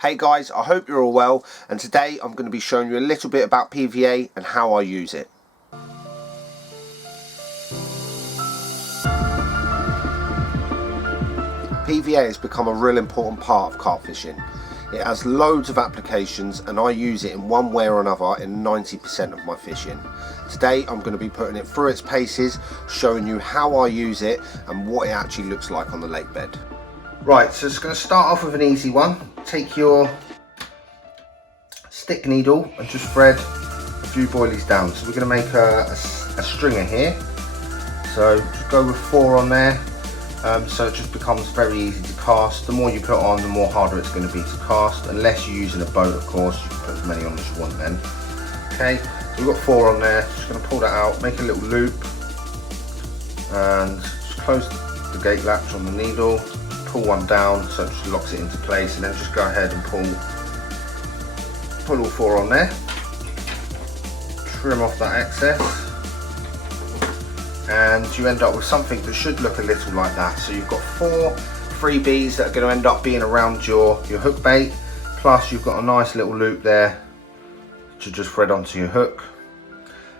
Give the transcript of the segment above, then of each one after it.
Hey guys, I hope you're all well, and today I'm going to be showing you a little bit about PVA and how I use it. PVA has become a real important part of carp fishing. It has loads of applications and I use it in one way or another in 90% of my fishing. Today I'm going to be putting it through its paces, showing you how I use it and what it actually looks like on the lake bed. Right, so it's going to start off with an easy one. Take your stick needle and just thread a few boilies down. So we're going to make a stringer here. So just go with 4 on there. So it just becomes very easy to cast. The more you put on, the more harder it's going to be to cast. Unless you're using a boat, of course, you can put as many on as you want then. Okay, so we've got 4 on there. Just going to pull that out, make a little loop, and just close the gate latch on the needle. Pull one down so it just locks it into place, and then just go ahead and pull all 4 on there. Trim off that excess, and you end up with something that should look a little like that. So you've got 4 freebies that are going to end up being around your hook bait, plus you've got a nice little loop there to just thread onto your hook,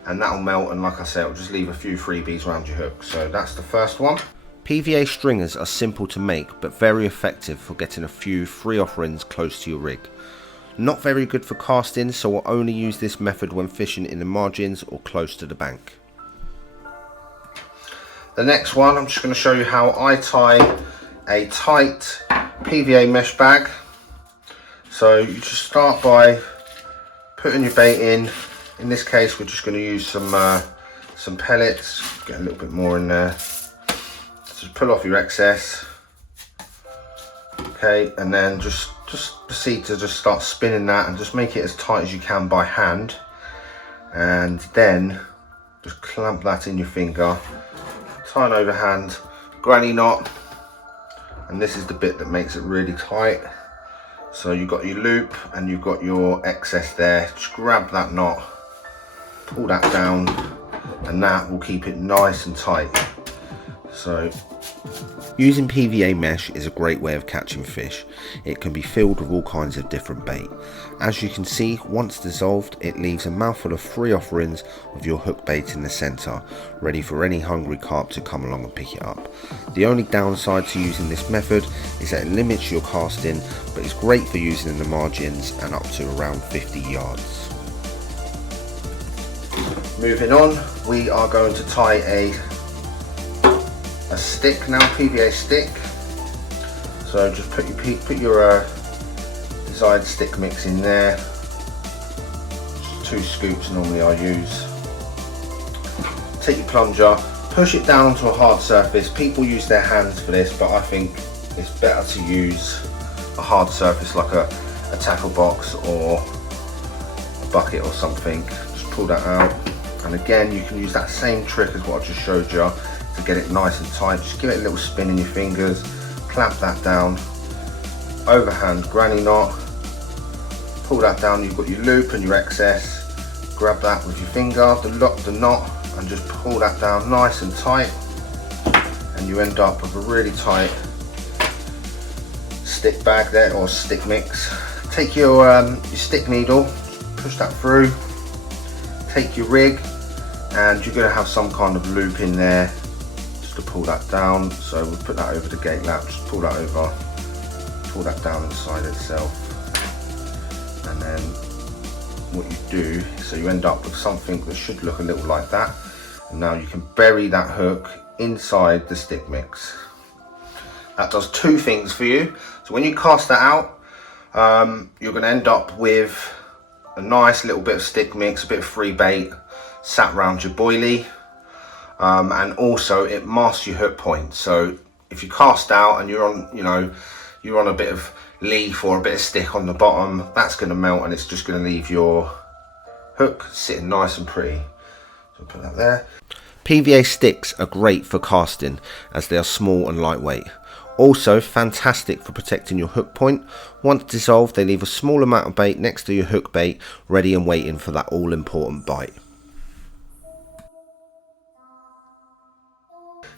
and that'll melt, and like I said, it'll just leave a few freebies around your hook. So that's the first one. PVA stringers are simple to make but very effective for getting a few free offerings close to your rig. Not very good for casting, so we'll only use this method when fishing in the margins or close to the bank. The next one, I'm just going to show you how I tie a tight PVA mesh bag. So you just start by putting your bait in. In this case we're just going to use some pellets, get a little bit more in there. Just pull off your excess, okay, and then just proceed to just start spinning that and just make it as tight as you can by hand, and then just clamp that in your finger, tie an overhand granny knot, and this is the bit that makes it really tight. So you've got your loop and you've got your excess there. Just grab that knot, pull that down, and that will keep it nice and tight. So using PVA mesh is a great way of catching fish. It can be filled with all kinds of different bait. As you can see, once dissolved, it leaves a mouthful of free offerings of your hook bait in the centre, ready for any hungry carp to come along and pick it up. The only downside to using this method is that it limits your casting, but it's great for using in the margins and up to around 50 yards. Moving on, we are going to tie a stick now, PVA stick. So just put your desired stick mix in there. Just 2 scoops normally I use. Take your plunger, push it down onto a hard surface. People use their hands for this, but I think it's better to use a hard surface like a tackle box or a bucket or something. Just pull that out, and again you can use that same trick as what I just showed you to get it nice and tight. Just give it a little spin in your fingers, clamp that down, overhand granny knot, pull that down. You've got your loop and your excess, grab that with your finger, lock the knot, and just pull that down nice and tight, and you end up with a really tight stick bag there, or stick mix. Take your stick needle, push that through, take your rig, and you're going to have some kind of loop in there to pull that down. So we'll put that over the gate latch, just pull that over, pull that down inside itself, and then what you do, so you end up with something that should look a little like that, and now you can bury that hook inside the stick mix. That does 2 things for you. So when you cast that out, you're going to end up with a nice little bit of stick mix, a bit of free bait sat around your boilie. And also it masks your hook point. So if you cast out and you're on a bit of leaf or a bit of stick on the bottom, that's going to melt and it's just going to leave your hook sitting nice and pretty. So put that there. PVA sticks are great for casting as they are small and lightweight. Also fantastic for protecting your hook point. Once dissolved, they leave a small amount of bait next to your hook bait, ready and waiting for that all important bite.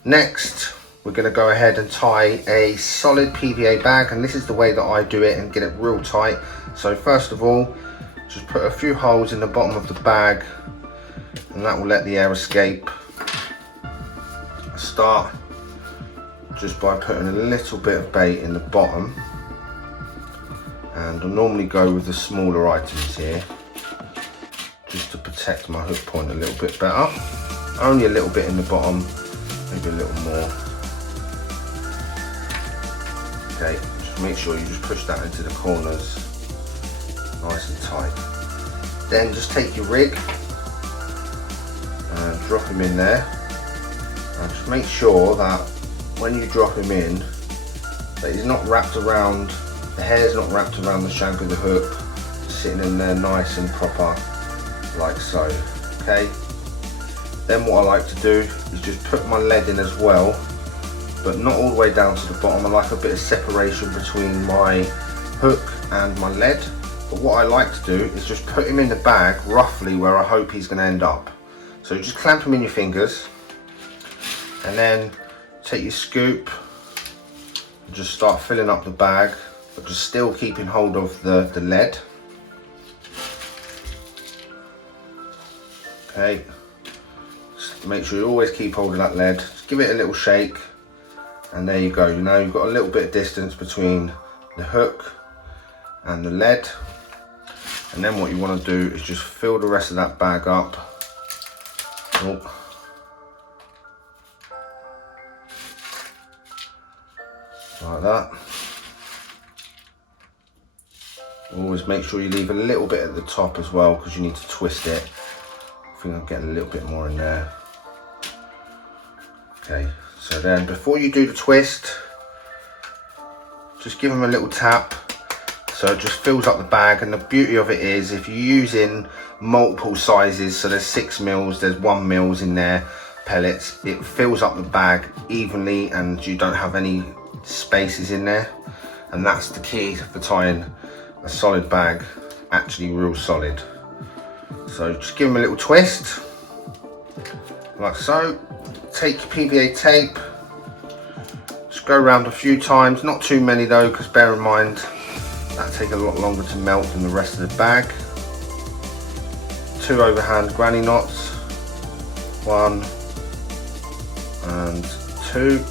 Next, we're going to go ahead and tie a solid PVA bag, and this is the way that I do it and get it real tight. So first of all, just put a few holes in the bottom of the bag, and that will let the air escape. Start just by putting a little bit of bait in the bottom, and I'll normally go with the smaller items here just to protect my hook point a little bit better. Only a little bit in the bottom, maybe a little more. Okay, just make sure you just push that into the corners nice and tight. Then just take your rig and drop him in there, and just make sure that when you drop him in that he's not wrapped around, the hair's not wrapped around the shank of the hook, sitting in there nice and proper like so. Okay, then what I like to do is just put my lead in as well, but not all the way down to the bottom. I like a bit of separation between my hook and my lead, but what I like to do is just put him in the bag roughly where I hope he's going to end up. So just clamp him in your fingers, and then take your scoop and just start filling up the bag, but just still keeping hold of the lead. Okay, just make sure you always keep hold of that lead. Just give it a little shake, and there you go. Now you've got a little bit of distance between the hook and the lead, and then what you want to do is just fill the rest of that bag up. Oh. Like that. Always make sure you leave a little bit at the top as well, because you need to twist it. I think I'm getting a little bit more in there. Okay, so then before you do the twist, just give them a little tap so it just fills up the bag. And the beauty of it is, if you're using multiple sizes, so there's 6 mils, there's 1 mils in there, pellets, it fills up the bag evenly and you don't have any spaces in there. And that's the key for tying a solid bag actually real solid. So just give them a little twist like so. Take your PVA tape, just go around a few times, not too many though, because bear in mind that take a lot longer to melt than the rest of the bag. 2 overhand granny knots, 1 and 2.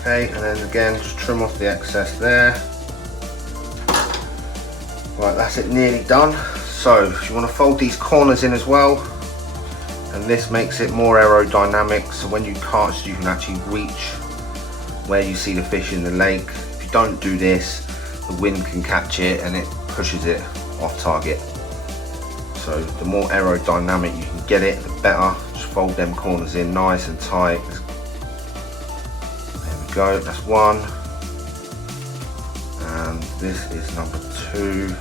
Okay, and then again just trim off the excess there. Right, that's it, nearly done. So you want to fold these corners in as well, and this makes it more aerodynamic, so when you cast you can actually reach where you see the fish in the lake. If you don't do this, the wind can catch it and it pushes it off target. So the more aerodynamic you can get it, the better. Just fold them corners in nice and tight. There we go, that's 1. And this is number 2.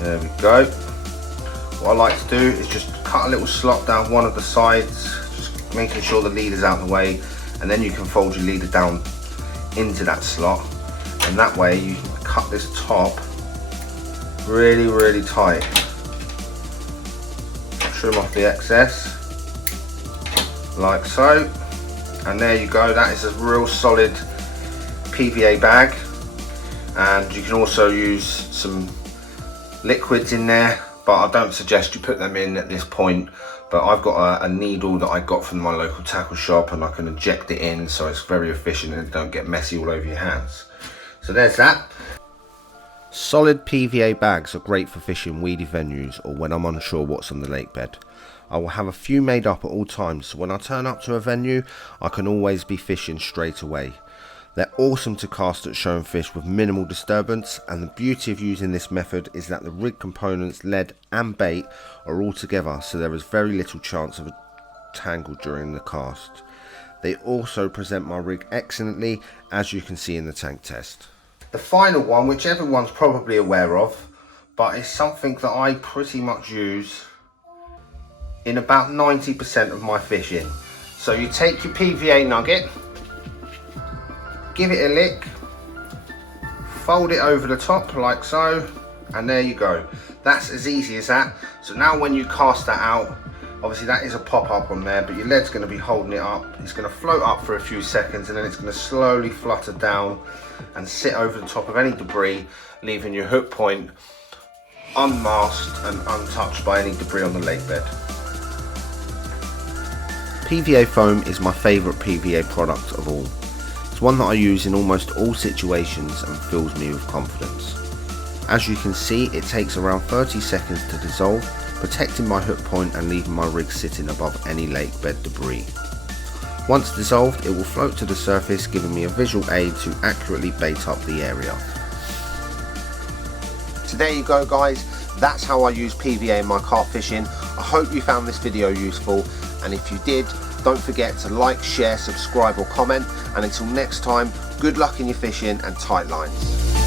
There we go. What I like to do is just cut a little slot down one of the sides, just making sure the leader's out of the way, and then you can fold your leader down into that slot, and that way you can cut this top really, really tight. Trim off the excess like so, and there you go. That is a real solid PVA bag. And you can also use some liquids in there, but I don't suggest you put them in at this point. But I've got a needle that I got from my local tackle shop, and I can inject it in, so it's very efficient and it don't get messy all over your hands. So there's that. Solid PVA bags are great for fishing weedy venues or when I'm unsure what's on the lake bed. I will have a few made up at all times, so when I turn up to a venue I can always be fishing straight away. They're awesome to cast at show and fish with minimal disturbance, and the beauty of using this method is that the rig components, lead and bait are all together, so there is very little chance of a tangle during the cast. They also present my rig excellently, as you can see in the tank test. The final one, which everyone's probably aware of, but it's something that I pretty much use in about 90% of my fishing. So you take your PVA nugget, give it a lick, fold it over the top like so, and there you go. That's as easy as that. So now when you cast that out, obviously that is a pop-up on there, but your lead's going to be holding it up. It's going to float up for a few seconds, and then it's going to slowly flutter down and sit over the top of any debris, leaving your hook point unmasked and untouched by any debris on the lake bed. PVA foam is my favourite PVA product of all. It's one that I use in almost all situations and fills me with confidence. As you can see, it takes around 30 seconds to dissolve, protecting my hook point and leaving my rig sitting above any lake bed debris. Once dissolved, it will float to the surface, giving me a visual aid to accurately bait up the area. So there you go guys, that's how I use PVA in my carp fishing. I hope you found this video useful, and if you did, don't forget to like, share, subscribe or comment, and until next time, good luck in your fishing and tight lines.